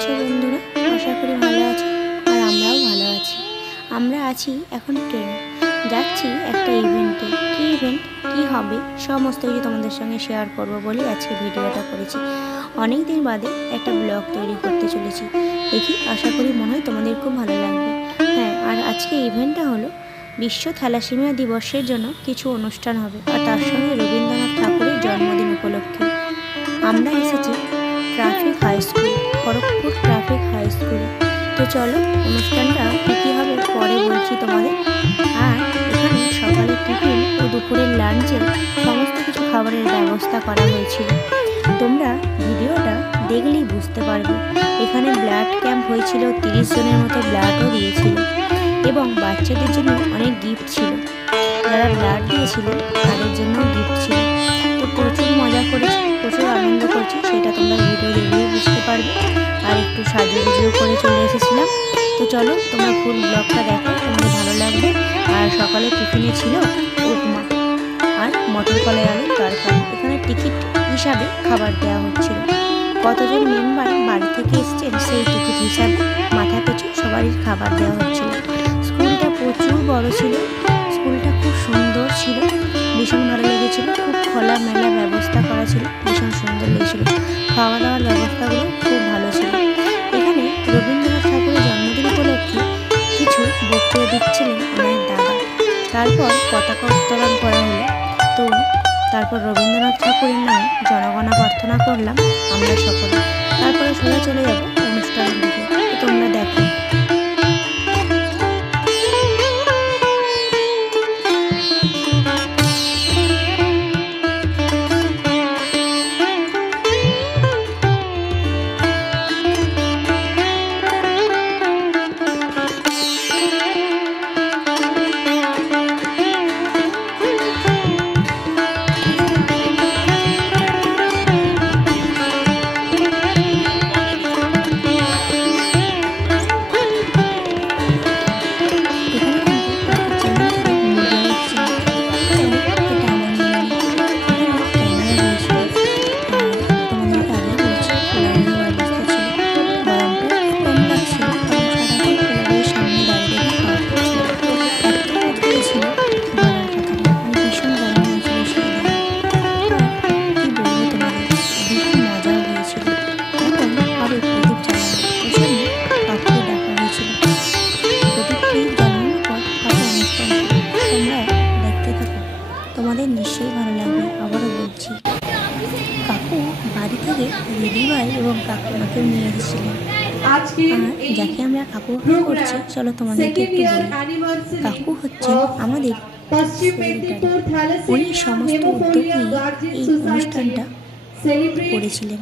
আছো বন্ধুরা? আশা করি ভালো আছো, আর আমরাও ভালো আছি। আমরা আছি এখন ট্রেনে, যাচ্ছি একটা ইভেন্টে। কী ইভেন্ট, কী হবে, সমস্ত কিছু তোমাদের সঙ্গে শেয়ার করবো বলে আজকে ভিডিওটা করেছি। অনেক দিন বাদে একটা ব্লগ তৈরি করতে চলেছি, দেখি আশা করি মনে হয় তোমাদের খুব ভালো লাগবে। হ্যাঁ, আর আজকে ইভেন্টটা হলো বিশ্ব থ্যালাসেমিয়া দিবসের জন্য কিছু অনুষ্ঠান হবে, আর তার সঙ্গে রবীন্দ্রনাথ ঠাকুরের জন্মদিন উপলক্ষে আমরা এসেছি traffic high school, Kharagpur traffic high স্কুলে। তো চলো, অনুষ্ঠানটা কী হবে পরে বলছি তোমাদের। আর এখানে সকালের টিফিন ও দুপুরের লাঞ্চের সমস্ত কিছু খাবারের ব্যবস্থা করা হয়েছিল। তোমরা ভিডিওটা দেখলেই বুঝতে পারবে। এখানে ব্লাড ক্যাম্প হয়েছিল, 30 জনের মতো ব্লাডও দিয়েছিল, এবং বাচ্চাদের জন্য অনেক গিফট ছিল। যারা ব্লাড দিয়েছিল তাদের জন্য গিফট ছিল। তো প্রচুর মজা করেছি, প্রচুর আনন্দ করছি, সেটা তোমরা ভিডিও দেখলেই বুঝতে পারবে। আর একটু সাজুগুজুও করে চলে এসেছিলাম। তো চলো, তোমরা ফুল ব্লগটা দেখো, তোমাদের ভালো লাগবে। আর সকালে টিফিনে ছিল উপমা আর মটর কলাই আলুর তরকারি। এখানে টিকিট হিসাবে খাবার দেওয়া হচ্ছিল। কতজন মেম্বার বাড়ি থেকে এসেছেন সেই টিকিট হিসাবে মাথা পিছু সবারই খাবার দেওয়া হচ্ছিল। স্কুলটা প্রচুর বড় ছিল, স্কুলটা খুব সুন্দর ছিল, ভীষণ ভালো লেগেছিল। খুব খোলামেলা ব্যবস্থা করা ছিল, ভীষণ সুন্দর লেগেছিল। খাওয়া দাওয়ার ব্যবস্থাগুলো খুব ভালো ছিল। এখানে রবীন্দ্রনাথ ঠাকুরের জন্মদিন উপলক্ষে কিছু বক্তব্য দিচ্ছিলেন আমাদের দাদা। তারপর পতাকা উত্তোলন করা হলো। তো তারপর রবীন্দ্রনাথ ঠাকুরের নামে জনগণা প্রার্থনা করলাম আমরা সকলে। তারপরে সোজা চলে যাব অনুষ্ঠানের দিকে। তোমরা দেখো। তোমাদের নিশ্চয়ই ভালো লাগবে। আবারও বলছি, কাকু বাড়ি থেকে দিদিভাই এবং কাকুমাকেও নিয়ে এসেছিলেন। আর যাকে আমরা কাকু করছি, চলো তোমাদেরকে একটু বলি। কাকু হচ্ছেন আমাদের উনি সমস্ত উদ্যোগ নিয়ে এই অনুষ্ঠানটা করেছিলেন।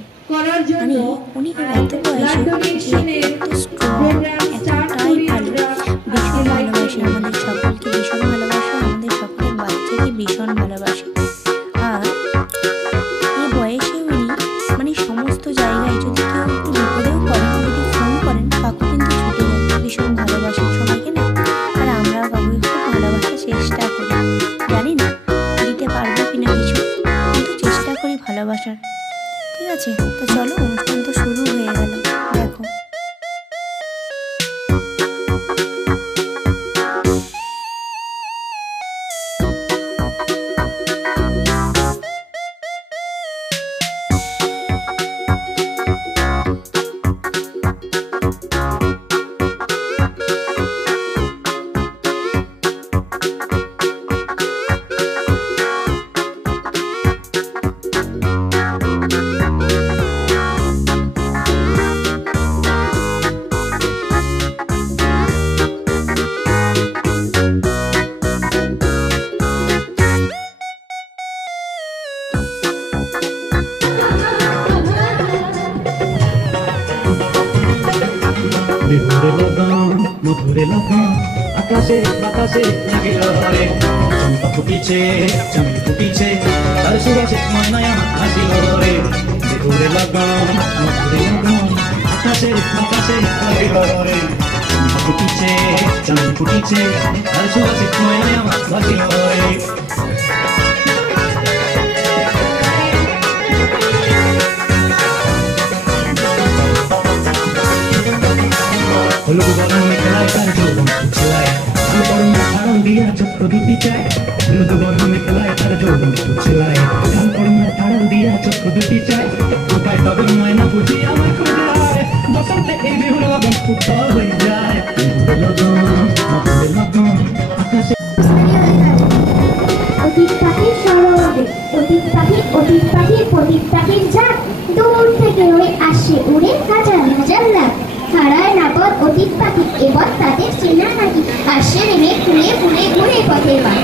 মানে উনি এত বয়সে যে এত স্ট্রং, এতটাই ভালো, ভীষণ ভালোবাসে আমাদের সকলকে, ভীষণ ভালোবাসে আমাদের সকলের বাচ্চাকে, ভীষণ ভালোবাসে। আর এই বয়সে উনি মানে সমস্ত জায়গায় যদি কেউ একটু বিপদেও করেন, যদি ফোন করেন, কাকু কিন্তু ছুটে যায়। ভীষণ ভালোবাসেন সবাইকে না। আর আমরাও কাকুকে খুব ভালোবাসার চেষ্টা করি, জানি না দিতে পারবো কিনা কিছু, কিন্তু চেষ্টা করি ভালোবাসার। ঠিক আছে, তো চলো, অনুষ্ঠান তো শুরু হয়ে গেল, দেখো। মধুরে লগন আকাশে বাতাসে লাগিল রে, চম্পা ফুটিছে, চামেলি ফুটিছে, তার সুবাসে ময়নায়া হাসিল রে। মধুরে লগন আকাশে বাতাসে লাগিল রে, চম্পা ফুটিছে, চামেলি ফুটিছে, তার সুবাসে ময়নায়া হাসিল রে। লোক গরমে খেলায় তার যৌবন ফুচলায় আমি গরম ছাড়ান দিয়া ছোট্ট দুটি চাই লোক গরমে খেলায় তার যৌবন ফুচলায় গান গরম ছাড়ান দিয়া ছোট্ট দুটি চাই উপায় তবে ময়না বুঝি আমার খুঁজলায় বসন্তে এই বিহুর লগন উত্তর হয়ে যায় মধুরে লগন আকাশে অতীত পাখির সরোবরে অতীত পাখির প্রতীক পাখির ঝাঁক দূর থেকে ওই আসে উড়ে হাজার হাজার লাখ হারায় নাপদ অতীত পাখি এবার তাদের চেনা নাকি আসে নেমে ফুলে ফুলে ঘুরে পথের বার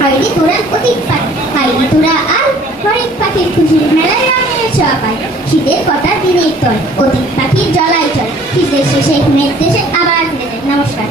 হাইরে তোরা অতীত পাখি হাইরে তোরা আর হরেক পাখির খুশির মেলায় রঙের ছোঁয়া পায় শীতের কটা দিনের তল অতীত পাখির জলাই চল শীতের শেষে ঘুমের দেশে আবার ফিরে যায়। নমস্কার।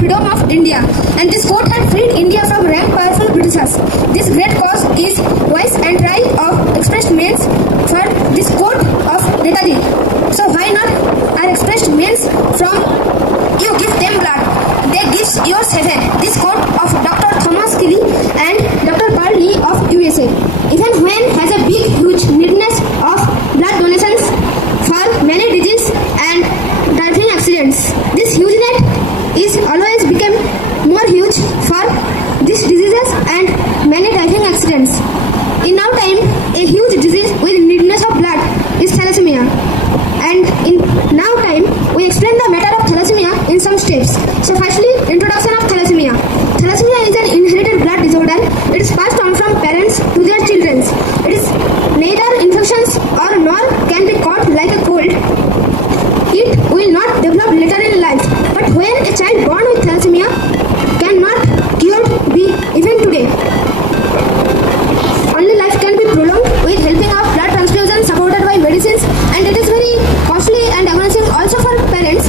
Freedom of India, and this court had freed India from rank powerful Britishers. This great cause is voice and cry of expressed means for this court of Netaji. So why not are expressed means from you give them blood, they give yours heaven. This court of Dr. Thomas Kelly and Dr. Paul Lee of USA. Even when has a big huge needness of blood donations for many diseases and driving accidents. This huge net is always become more huge for these diseases and many driving accidents. In now time, a huge disease with needness of blood is thalassemia. And in now time, we explain the matter of thalassemia in some steps. So firstly, introduction of thalassemia. Thalassemia is an inherited blood disorder. It is passed on from parents to their children. It is neither infections or nor can be caught like a cold. It will not develop later in life. But when a child born with thalassemia cannot cured be even today. Only life can be prolonged with helping of blood transfusion supported by medicines, and it is very costly and agonizing also for parents.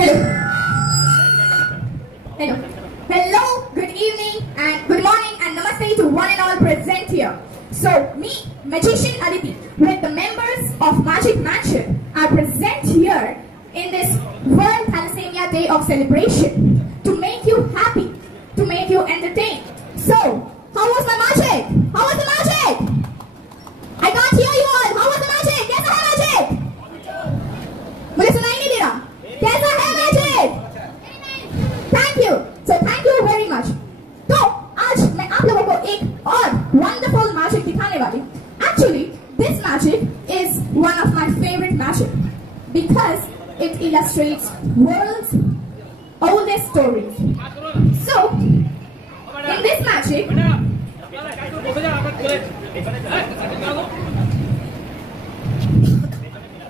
Hello. Hello, good evening and good morning and namaste to one and all present here. So, me, Magician Aditi, with the members of Magic Mansion, are present here in this World Thalassemia Day of celebration to make you happy, to make you entertained. So, how was my magic? How was the magic? I can't hear you all. How was the magic? कैसा है magic? मुझे सुनाई नहीं दे रहा. कैसा है magic? Thank you. So thank you very much. तो आज मैं आप लोगों को एक और wonderful magic दिखाने वाली. Actually, this magic is one of my favorite magic because it illustrates world's oldest stories. So, in this magic,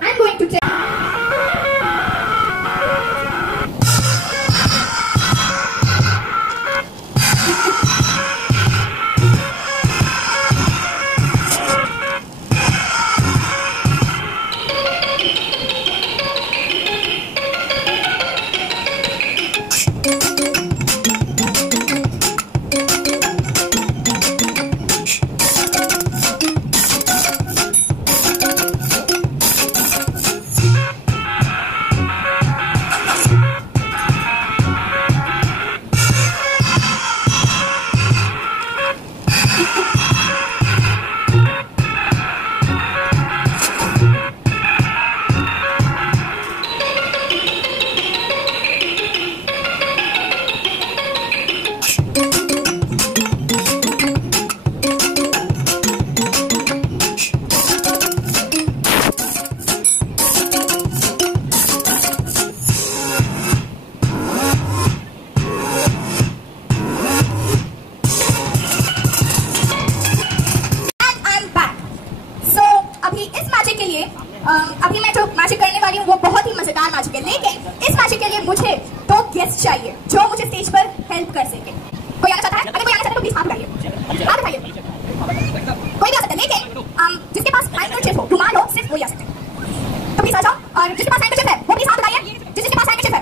I'm going to tell. अभी मैं जो मैजिक करने वाली हूँ वो बहुत ही मजेदार मैजिक है, लेकिन इस मैजिक के लिए मुझे 2 गेस्ट चाहिए जो मुझे स्टेज पर हेल्प कर सके. कोई आना चाहता है? अगर कोई आना चाहता है तो प्लीज हाथ उठाइए. हाथ उठाइए. कोई भी आ सकता है, लेकिन जिसके पास हैंडकरचिप हो, रुमाल हो, सिर्फ वही आ सकते हैं. तो प्लीज आ जाओ. और जिसके पास हैंडकरचिप है वो प्लीज हाथ उठाइए. जिसके पास हैंडकरचिप है.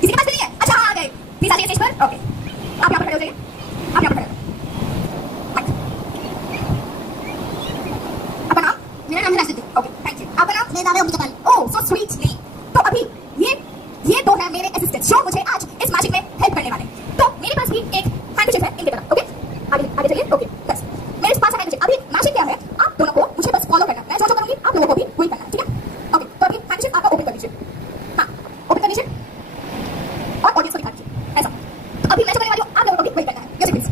किसी के पास नहीं है? अच्छा हाँ, आ गए. प्लीज आइए स्टेज पर. ओके, आप यहाँ पर खड़े हो जाइए. आप यहाँ पर खड़े. आपका नाम? मेरा नाम है राशिद. Okay, thank you. आपका नाम? मेरा नाम है अमृता. ओह, सो स्वीट नेम. तो अभी ये 2 है मेरे असिस्टेंट जो मुझे आज इस मैजिक में हेल्प करने वाले. तो मेरे पास भी एक हैंडकरचिप है इनके तरफ. ओके, आगे चलिए. ओके, बस मेरे पास है हैंडकरचिप. अभी मैजिक क्या है, आप दोनों को मुझे बस फॉलो करना. मैं जो करूंगी आप लोगों को भी वही करना है, ठीक है? ओके, तो अभी हैंडकरचिप आपका ओपन कर दीजिए. हाँ, ओपन कर दीजिए और ऑडियंस को दिखा दीजिए ऐसा. तो अभी मैं जो करने वाली हूँ आप लोगों को भी वही करना है. जैसे प्लीज.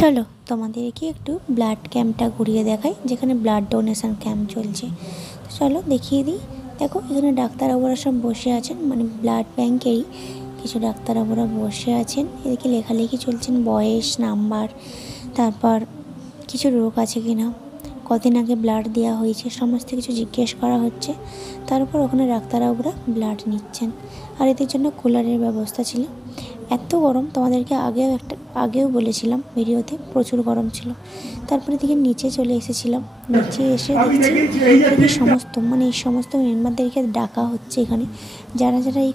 চলো তোমাদেরকে একটু ব্লাড ক্যাম্পটা ঘুরিয়ে দেখাই, যেখানে ব্লাড ডোনেশন ক্যাম্প চলছে. চলো দেখিয়ে দিই. দেখো এখানে ডাক্তারবাবুরা সব বসে আছেন, মানে ব্লাড ব্যাংকেরই কিছু ডাক্তারবাবুরা বসে আছেন। এদিকে লেখালেখি চলছেন, বয়স, নাম্বার, তারপর কিছু রোগ আছে কিনা, কদিন আগে ব্লাড দেওয়া হয়েছে, সমস্ত কিছু জিজ্ঞেস করা হচ্ছে। তারপর ওখানে ডাক্তারবাবুরা ব্লাড নিচ্ছেন। আর এদের জন্য কুলারের ব্যবস্থা ছিল। এত গরম, তোমাদেরকে আগেও বলেছিলাম ভিডিওতে, প্রচুর গরম ছিল। তারপরে দিকে নিচে চলে এসেছিলাম। নিচে এসে দেখছি এই সমস্ত মেম্বারদেরকে ডাকা হচ্ছে এখানে, যারা যারা এই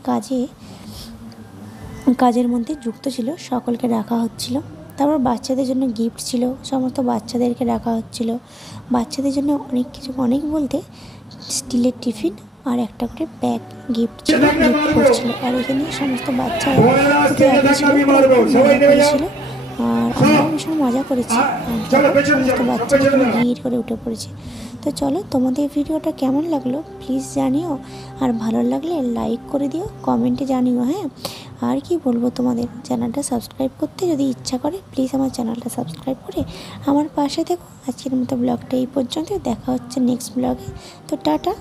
কাজের মধ্যে যুক্ত ছিল সকলকে ডাকা হচ্ছিল। তারপর বাচ্চাদের জন্য গিফট ছিল, সমস্ত বাচ্চাদেরকে ডাকা হচ্ছিল। বাচ্চাদের জন্য অনেক বলতে স্টিলের টিফিন আর একটা করে ব্যাগ গিফট করছিল। আর এখানে সমস্ত বাচ্চারা ছিল, আর আমরাও ভীষণ মজা করেছি। সমস্ত বাচ্চারা ভিড় করে উঠে পড়েছে। তো চলো, তোমাদের ভিডিওটা কেমন লাগলো প্লিজ জানিও, আর ভালো লাগলে লাইক করে দিও, কমেন্টে জানিও। হ্যাঁ, আর কি বলবো, তোমাদের চ্যানেলটা সাবস্ক্রাইব করতে যদি ইচ্ছা করে প্লিজ আমার চ্যানেলটা সাবস্ক্রাইব করে আমার পাশে থেকো। আজকের মতো ব্লগটা এই পর্যন্ত, দেখা হচ্ছে নেক্সট ব্লগে। তো টাটা।